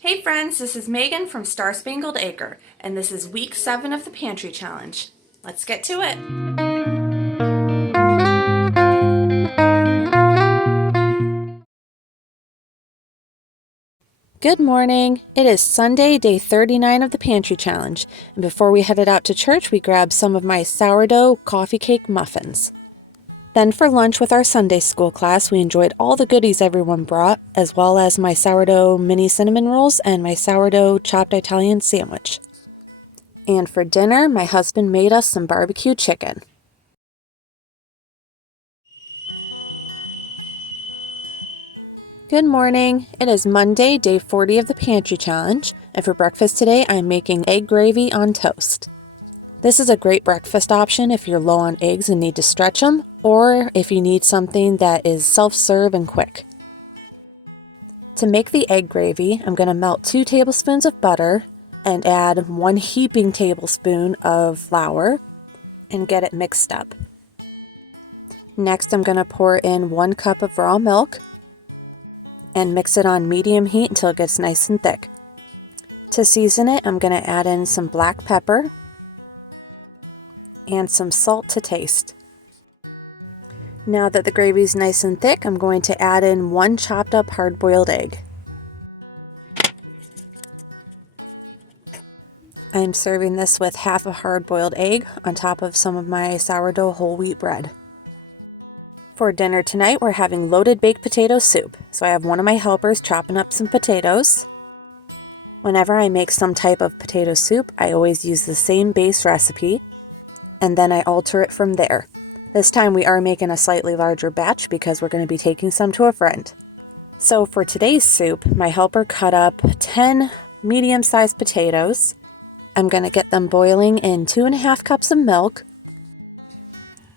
Hey friends, this is Megan from Star Spangled Acre, and this is week 7 of the Pantry Challenge. Let's get to it. Good morning. It is Sunday, day 39 of the Pantry Challenge, and before we headed out to church, we grabbed some of my sourdough coffee cake muffins. Then for lunch with our Sunday school class, we enjoyed all the goodies everyone brought, as well as my sourdough mini cinnamon rolls and my sourdough chopped Italian sandwich. And for dinner, my husband made us some barbecue chicken. Good morning. It is Monday, day 40 of the Pantry Challenge, and for breakfast today, I'm making egg gravy on toast. This is a great breakfast option if you're low on eggs and need to stretch them, or if you need something that is self-serve and quick. To make the egg gravy, I'm going to melt 2 tablespoons of butter and add 1 heaping tablespoon of flour and get it mixed up. Next, I'm going to pour in 1 cup of raw milk and mix it on medium heat until it gets nice and thick. To season it, I'm going to add in some black pepper and some salt to taste. Now that the gravy is nice and thick, I'm going to add in 1 chopped up hard-boiled egg. I'm serving this with half a hard-boiled egg on top of some of my sourdough whole wheat bread. For dinner tonight, we're having loaded baked potato soup. So I have one of my helpers chopping up some potatoes. Whenever I make some type of potato soup, I always use the same base recipe, and then I alter it from there. This time we are making a slightly larger batch because we're going to be taking some to a friend. So for today's soup, my helper cut up 10 medium-sized potatoes. I'm going to get them boiling in 2.5 cups of milk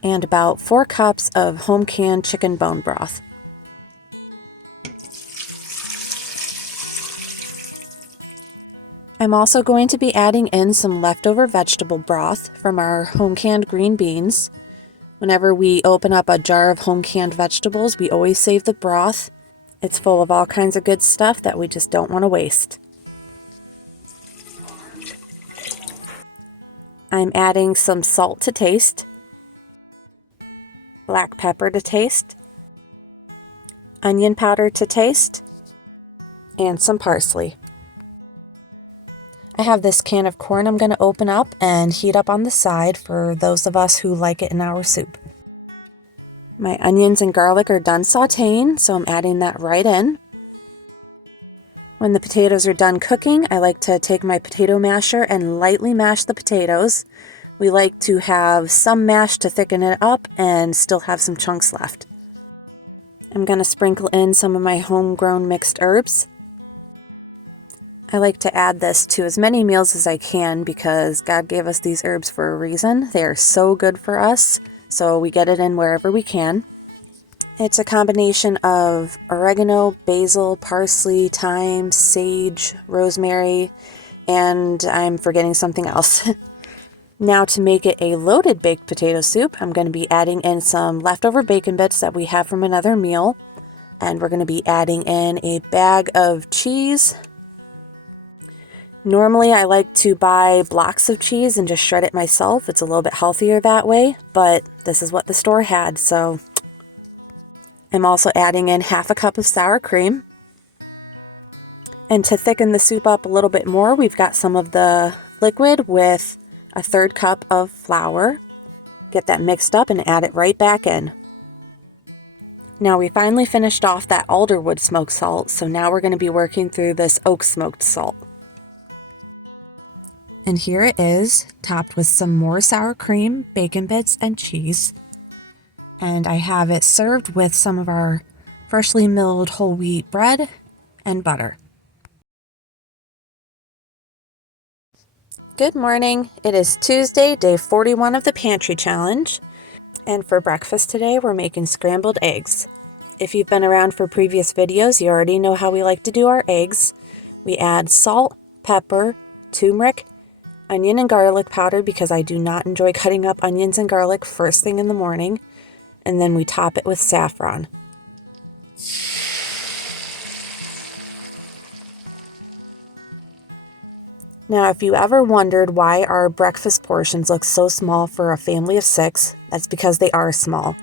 and about 4 cups of home canned chicken bone broth. I'm also going to be adding in some leftover vegetable broth from our home canned green beans. Whenever we open up a jar of home canned vegetables, we always save the broth. It's full of all kinds of good stuff that we just don't want to waste. I'm adding some salt to taste, black pepper to taste, onion powder to taste, and some parsley. I have this can of corn I'm going to open up and heat up on the side for those of us who like it in our soup. My onions and garlic are done sauteing, so I'm adding that right in. When the potatoes are done cooking, I like to take my potato masher and lightly mash the potatoes. We like to have some mash to thicken it up and still have some chunks left. I'm going to sprinkle in some of my homegrown mixed herbs. I like to add this to as many meals as I can because God gave us these herbs for a reason. They are so good for us, so we get it in wherever we can. It's a combination of oregano, basil, parsley, thyme, sage, rosemary, and I'm forgetting something else. Now to make it a loaded baked potato soup, I'm going to be adding in some leftover bacon bits that we have from another meal, and we're going to be adding in a bag of cheese. Normally I like to buy blocks of cheese and just shred it myself. It's a little bit healthier that way, but this is what the store had, so I'm also adding in half a cup of sour cream. And to thicken the soup up a little bit more, we've got some of the liquid with a 1/3 cup of flour. Get that mixed up and add it right back in. Now we finally finished off that alderwood smoked salt, so now we're going to be working through this oak smoked salt. And here it is, topped with some more sour cream, bacon bits, and cheese. And I have it served with some of our freshly milled whole wheat bread and butter. Good morning. It is Tuesday, day 41 of the Pantry Challenge. And for breakfast today, we're making scrambled eggs. If you've been around for previous videos, you already know how we like to do our eggs. We add salt, pepper, turmeric, onion and garlic powder because I do not enjoy cutting up onions and garlic first thing in the morning. And then we top it with saffron. Now, if you ever wondered why our breakfast portions look so small for a family of 6, that's because they are small.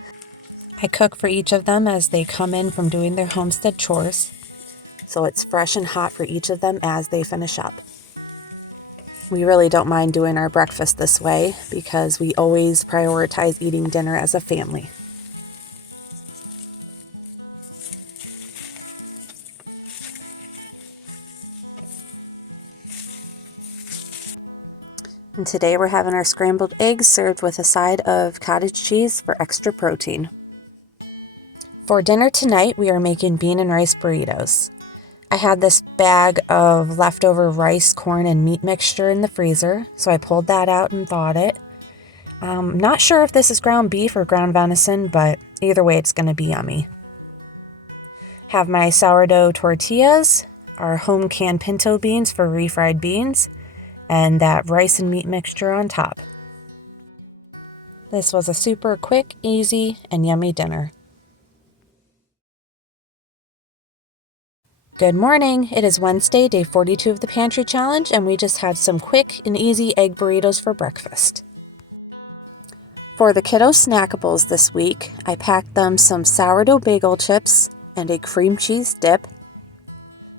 I cook for each of them as they come in from doing their homestead chores, so it's fresh and hot for each of them as they finish up. We really don't mind doing our breakfast this way because we always prioritize eating dinner as a family. And today we're having our scrambled eggs served with a side of cottage cheese for extra protein. For dinner tonight, we are making bean and rice burritos. I had this bag of leftover rice, corn, and meat mixture in the freezer, so I pulled that out and thawed it. Not sure if this is ground beef or ground venison, but either way it's going to be yummy. Have my sourdough tortillas, our home canned pinto beans for refried beans, and that rice and meat mixture on top. This was a super quick, easy, and yummy dinner. Good morning. It is Wednesday, day 42 of the Pantry Challenge, and we just had some quick and easy egg burritos for breakfast. For the kiddo snackables this week, I packed them some sourdough bagel chips and a cream cheese dip.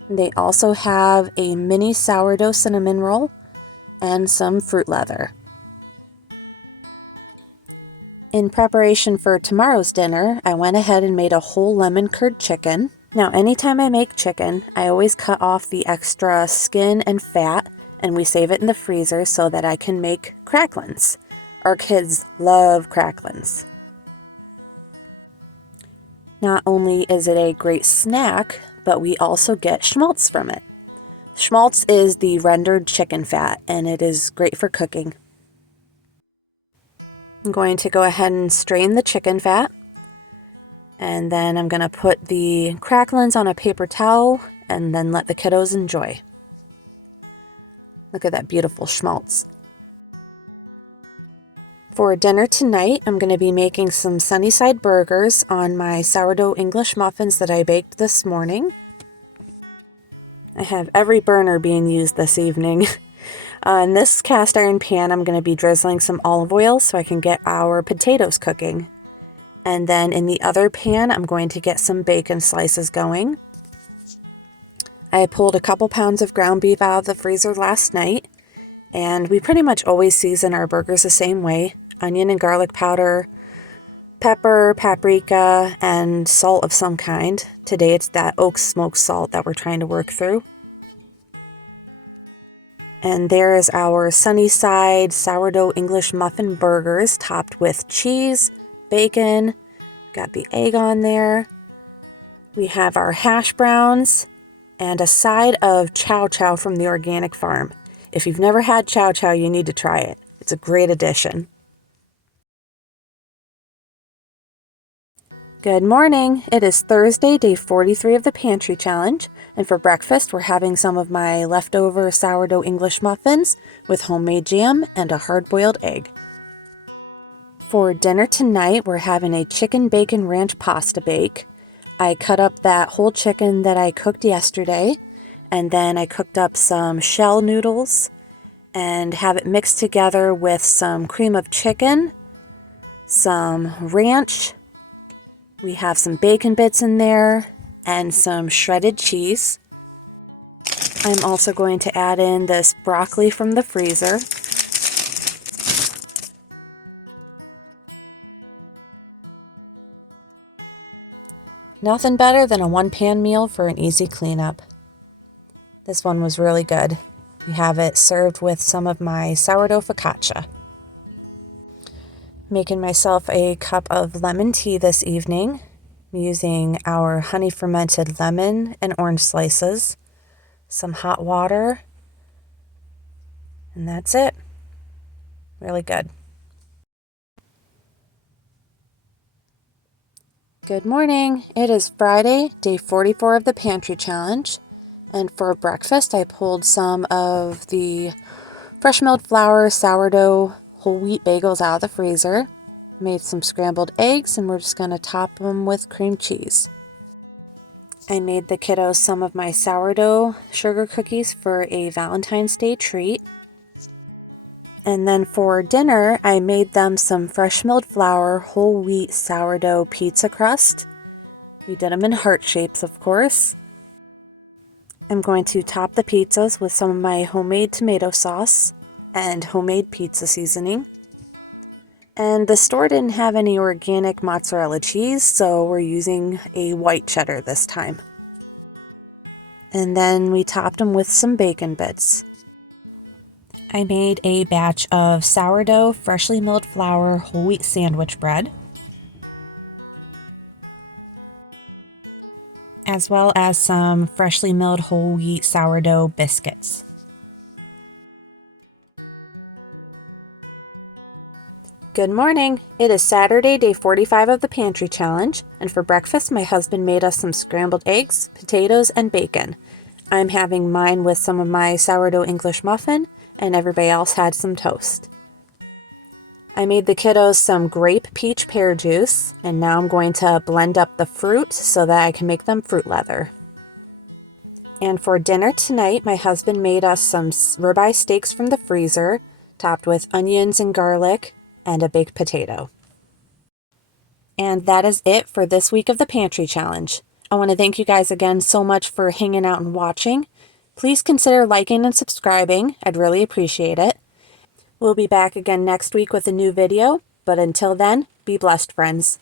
They also have a mini sourdough cinnamon roll and some fruit leather. In preparation for tomorrow's dinner, I went ahead and made a whole lemon curd chicken. Now, anytime I make chicken, I always cut off the extra skin and fat, and we save it in the freezer so that I can make cracklins. Our kids love cracklins. Not only is it a great snack, but we also get schmaltz from it. Schmaltz is the rendered chicken fat, and it is great for cooking. I'm going to go ahead and strain the chicken fat. And then I'm going to put the cracklins on a paper towel and then let the kiddos enjoy. Look at that beautiful schmaltz. For dinner tonight, I'm going to be making some Sunnyside burgers on my sourdough English muffins that I baked this morning. I have every burner being used this evening. In this cast iron pan, I'm going to be drizzling some olive oil so I can get our potatoes cooking. And then in the other pan, I'm going to get some bacon slices going. I pulled a couple pounds of ground beef out of the freezer last night, and we pretty much always season our burgers the same way: onion and garlic powder, pepper, paprika, and salt of some kind. Today it's that oak smoked salt that we're trying to work through. And there is our Sunnyside sourdough English muffin burgers topped with cheese, bacon, got the egg on there. We have our hash browns and a side of chow chow from the organic farm. If you've never had chow chow, you need to try it. It's a great addition. Good morning. It is Thursday, day 43 of the Pantry Challenge, and for breakfast we're having some of my leftover sourdough English muffins with homemade jam and a hard-boiled egg. For dinner tonight, we're having a chicken bacon ranch pasta bake. I cut up that whole chicken that I cooked yesterday, and then I cooked up some shell noodles and have it mixed together with some cream of chicken, some ranch. We have some bacon bits in there and some shredded cheese. I'm also going to add in this broccoli from the freezer. Nothing better than a one-pan meal for an easy cleanup. This one was really good. We have it served with some of my sourdough focaccia. Making myself a cup of lemon tea this evening. I'm using our honey fermented lemon and orange slices, some hot water, and that's it. Really good. Good morning. It is Friday, day 44 of the Pantry Challenge, and for breakfast I pulled some of the fresh milled flour sourdough whole wheat bagels out of the freezer, made some scrambled eggs, and we're just going to top them with cream cheese. I made the kiddos some of my sourdough sugar cookies for a Valentine's Day treat. And then for dinner, I made them some fresh milled flour, whole wheat sourdough pizza crust. We did them in heart shapes, of course. I'm going to top the pizzas with some of my homemade tomato sauce and homemade pizza seasoning. And the store didn't have any organic mozzarella cheese, so we're using a white cheddar this time. And then we topped them with some bacon bits. I made a batch of sourdough, freshly milled flour, whole wheat sandwich bread, as well as some freshly milled whole wheat sourdough biscuits. Good morning! It is Saturday, day 45 of the Pantry Challenge, and for breakfast my husband made us some scrambled eggs, potatoes, and bacon. I'm having mine with some of my sourdough English muffin, and everybody else had some toast. I made the kiddos some grape peach pear juice, and now I'm going to blend up the fruit so that I can make them fruit leather. And for dinner tonight, my husband made us some ribeye steaks from the freezer, topped with onions and garlic, and a baked potato. And that is it for this week of the Pantry Challenge. I want to thank you guys again so much for hanging out and watching. Please consider liking and subscribing. I'd really appreciate it. We'll be back again next week with a new video, but until then, be blessed, friends.